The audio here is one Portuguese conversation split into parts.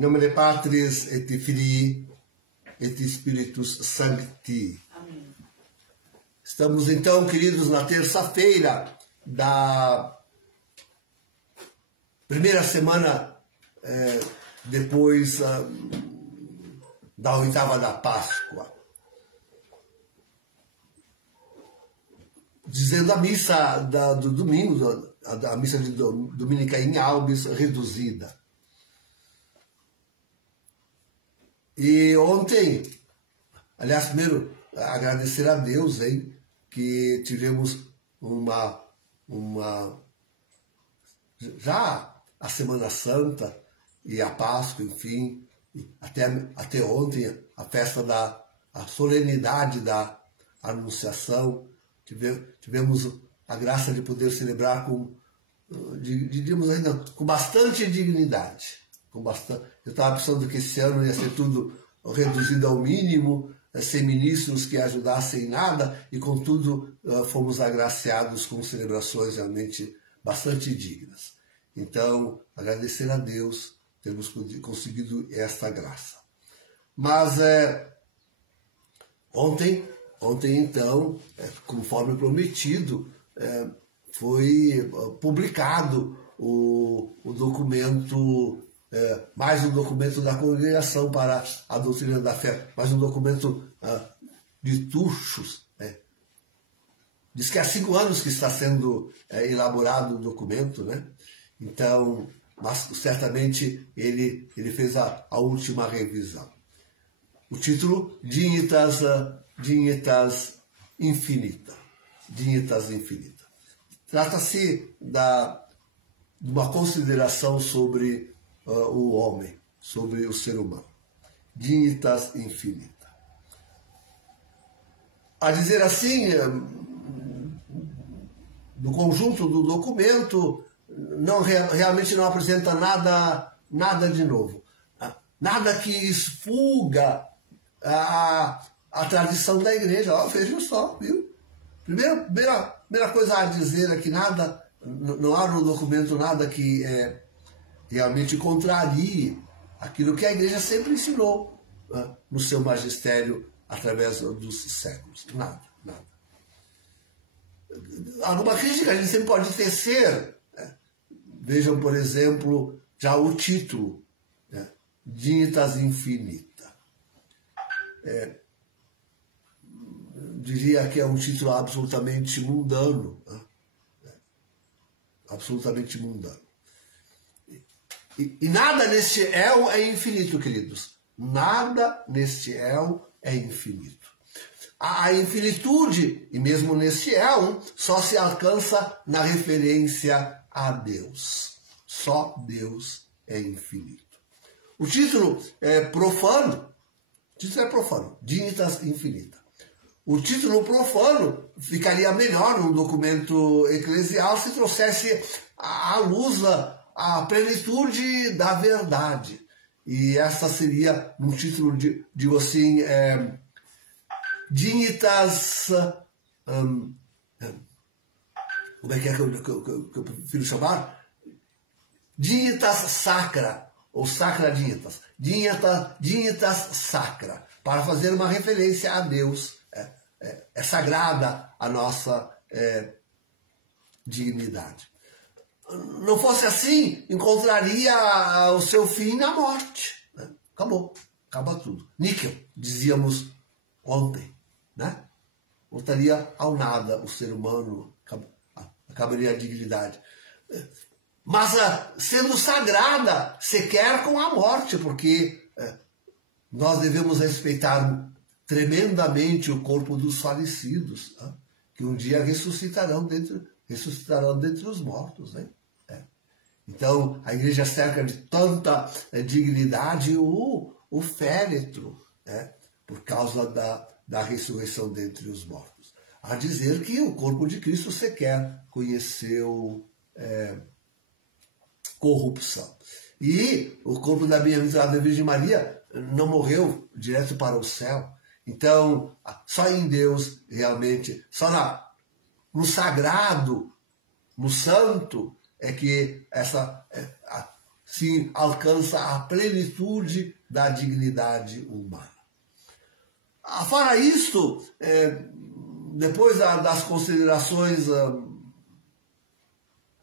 Em nome de Patris et Filii et Spiritus Sancti. Amém. Estamos então, queridos, na terça-feira da primeira semana depois da oitava da Páscoa. Dizendo a missa do domingo, a missa de Dominica em Albis reduzida. E ontem, aliás, primeiro agradecer a Deus, hein, que tivemos já a Semana Santa e a Páscoa, enfim, até ontem a festa a solenidade da Anunciação. Tivemos a graça de poder celebrar diríamos ainda, com bastante dignidade. Eu estava pensando que esse ano ia ser tudo reduzido ao mínimo, sem ministros que ajudassem em nada, e contudo fomos agraciados com celebrações realmente bastante dignas. Então, agradecer a Deus termos conseguido esta graça. Mas ontem então, conforme prometido, foi publicado o documento, mais um documento da Congregação para a Doutrina da Fé, mais um documento de Tuchus. Diz que há 5 anos que está sendo elaborado o documento, né? Então, mas certamente ele fez a última revisão. O título, Dignitas Infinita. Dignitas Infinita. Trata-se de uma consideração sobre o homem, sobre o ser humano. Dignitas Infinita. A dizer assim, do conjunto do documento, realmente não apresenta nada de novo. Nada que expurga a tradição da igreja. Vejam só, viu? Primeira coisa a dizer é que não há no documento nada que realmente contrarie aquilo que a igreja sempre ensinou no seu magistério através dos séculos. Nada. Alguma crítica a gente sempre pode tecer. Vejam, por exemplo, já o título, Dignitas Infinita. Diria que é um título absolutamente mundano. Absolutamente mundano. E nada neste El é infinito, queridos. Nada neste El é infinito. A infinitude, e mesmo neste El, só se alcança na referência a Deus. Só Deus é infinito. O título é profano. Dignitas Infinita. O título profano ficaria melhor num documento eclesial se trouxesse à luz a plenitude da verdade. E essa seria um título, digo assim, Dignitas... como é que eu prefiro chamar? Dignitas Sacra, ou Sacra Dignitas. Dignitas Sacra, para fazer uma referência a Deus. É sagrada a nossa dignidade. Não fosse assim, encontraria o seu fim na morte. Acabou. Acaba tudo. Níquel, dizíamos ontem. Né? Voltaria ao nada o ser humano, acabaria a dignidade. Mas sendo sagrada, sequer com a morte, porque nós devemos respeitar tremendamente o corpo dos falecidos, que um dia ressuscitarão dentre os mortos. Né? Então, a igreja cerca de tanta dignidade o féretro, por causa da ressurreição dentre os mortos. A dizer que o corpo de Cristo sequer conheceu corrupção. E o corpo da bem-aventurada Virgem Maria não morreu direto para o céu. Então, só em Deus, realmente, só no sagrado, no santo, é que se alcança a plenitude da dignidade humana. Fora isto, depois das considerações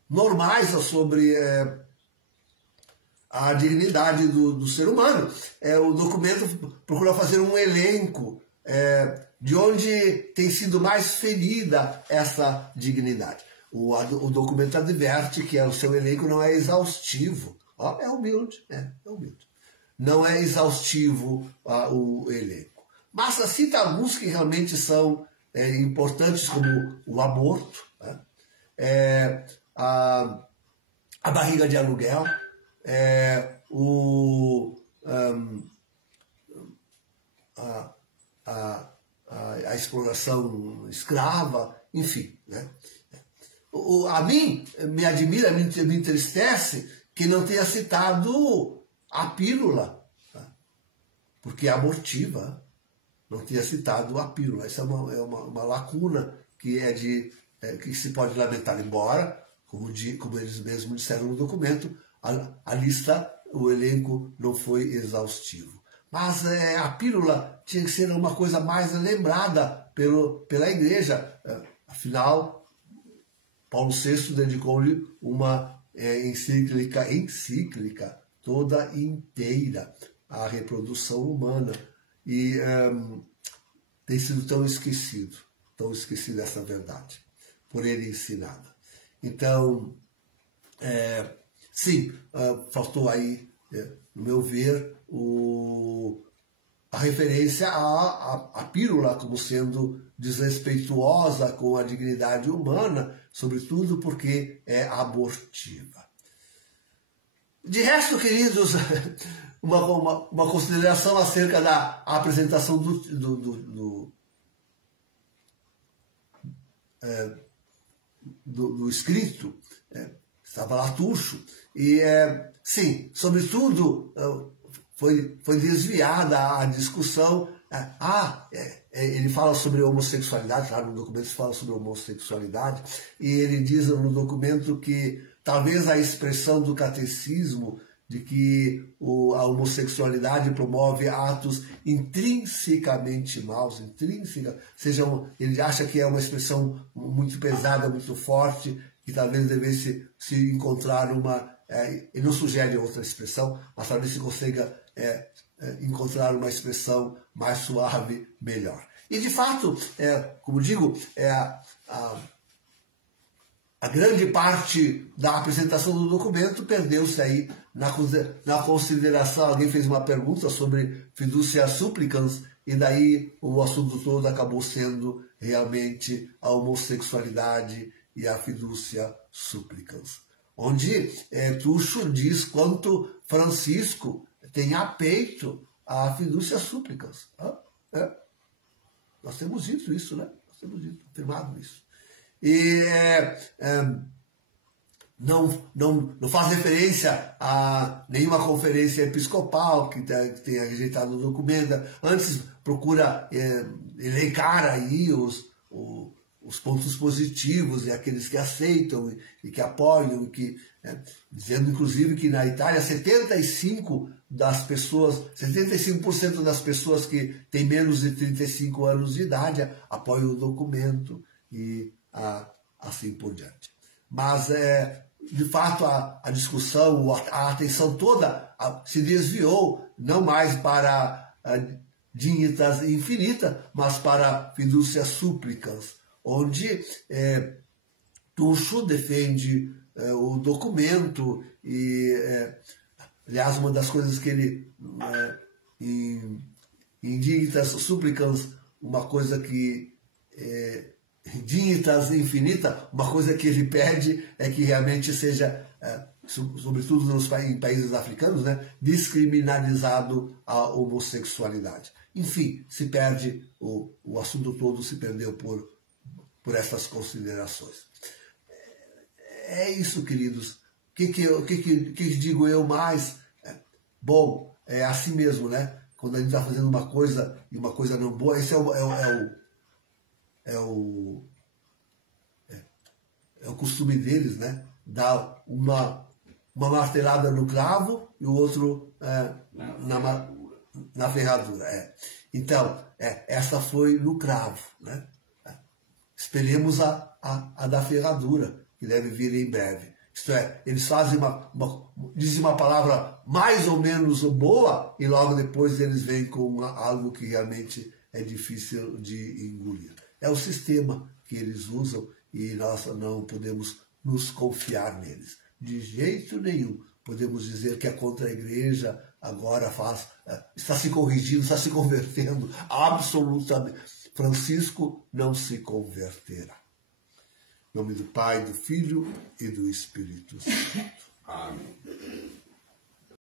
normais sobre a dignidade do ser humano, o documento procura fazer um elenco de onde tem sido mais ferida essa dignidade. O documento adverte que o seu elenco não é exaustivo. É humilde, é humilde. Não é exaustivo o elenco. Mas cita alguns que realmente são importantes, como o aborto, a barriga de aluguel, a exploração escrava, enfim. Né? A mim me admira, me entristece que não tenha citado a pílula, porque é abortiva. Não tinha citado a pílula. Essa é uma lacuna que que se pode lamentar, embora, como eles mesmos disseram no documento, a lista, o elenco não foi exaustivo. Mas a pílula tinha que ser uma coisa mais lembrada pela Igreja. Afinal, Paulo VI dedicou-lhe uma encíclica toda inteira à reprodução humana. E tem sido tão esquecido essa verdade, por ele ensinada. Então, sim, faltou aí, no meu ver, a referência à pílula como sendo desrespeituosa com a dignidade humana, sobretudo porque é abortiva. De resto, queridos, uma consideração acerca da apresentação do escrito. Estava lá Tucho, e sim, sobretudo foi desviada a discussão. Ele fala sobre homossexualidade, claro, no documento se fala sobre homossexualidade, e ele diz no documento que talvez a expressão do catecismo de que a homossexualidade promove atos intrinsecamente maus, ele acha que é uma expressão muito pesada, muito forte, que talvez devesse se encontrar ele não sugere outra expressão, mas talvez se consiga encontrar uma expressão mais suave, melhor. E de fato, como digo, a grande parte da apresentação do documento perdeu-se aí na consideração. Alguém fez uma pergunta sobre fiducia supplicans, e daí o assunto todo acabou sendo realmente a homossexualidade e a fiducia supplicans. Onde Tucho diz quanto Francisco tem a peito a fiducia supplicans. Nós temos dito isso, né? Nós temos dito, afirmado isso. E não faz referência a nenhuma conferência episcopal que tenha rejeitado o documento. Antes procura elencar aí os pontos positivos e aqueles que aceitam e que apoiam, e dizendo inclusive que na Itália 75% das pessoas que têm menos de 35 anos de idade apoiam o documento e assim por diante. Mas, de fato, a discussão, a atenção toda se desviou não mais para dignitas infinita, mas para fiducia supplicans, onde Tucho defende o documento e, aliás, uma das coisas que ele, em dignitas supplicans, uma coisa que dignitas infinita, uma coisa que ele pede é que realmente seja, sobretudo em países africanos, né, descriminalizado a homossexualidade. Enfim, se perde, o assunto todo se perdeu por essas considerações. É isso, queridos. O que digo eu mais? Bom, é assim mesmo, né? Quando a gente está fazendo uma coisa e uma coisa não boa, esse é o costume deles, né? Dar uma uma martelada no cravo e o outro na ferradura. Então, essa foi no cravo. Né? Esperemos a da ferradura, que deve vir em breve. Isto é, eles fazem dizem uma palavra mais ou menos boa e logo depois eles vêm com algo que realmente é difícil de engolir. É o sistema que eles usam e nós não podemos nos confiar neles. De jeito nenhum podemos dizer que a contra-igreja agora está se corrigindo, está se convertendo. Absolutamente. Francisco não se converterá. Em nome do Pai, do Filho e do Espírito Santo. Amém.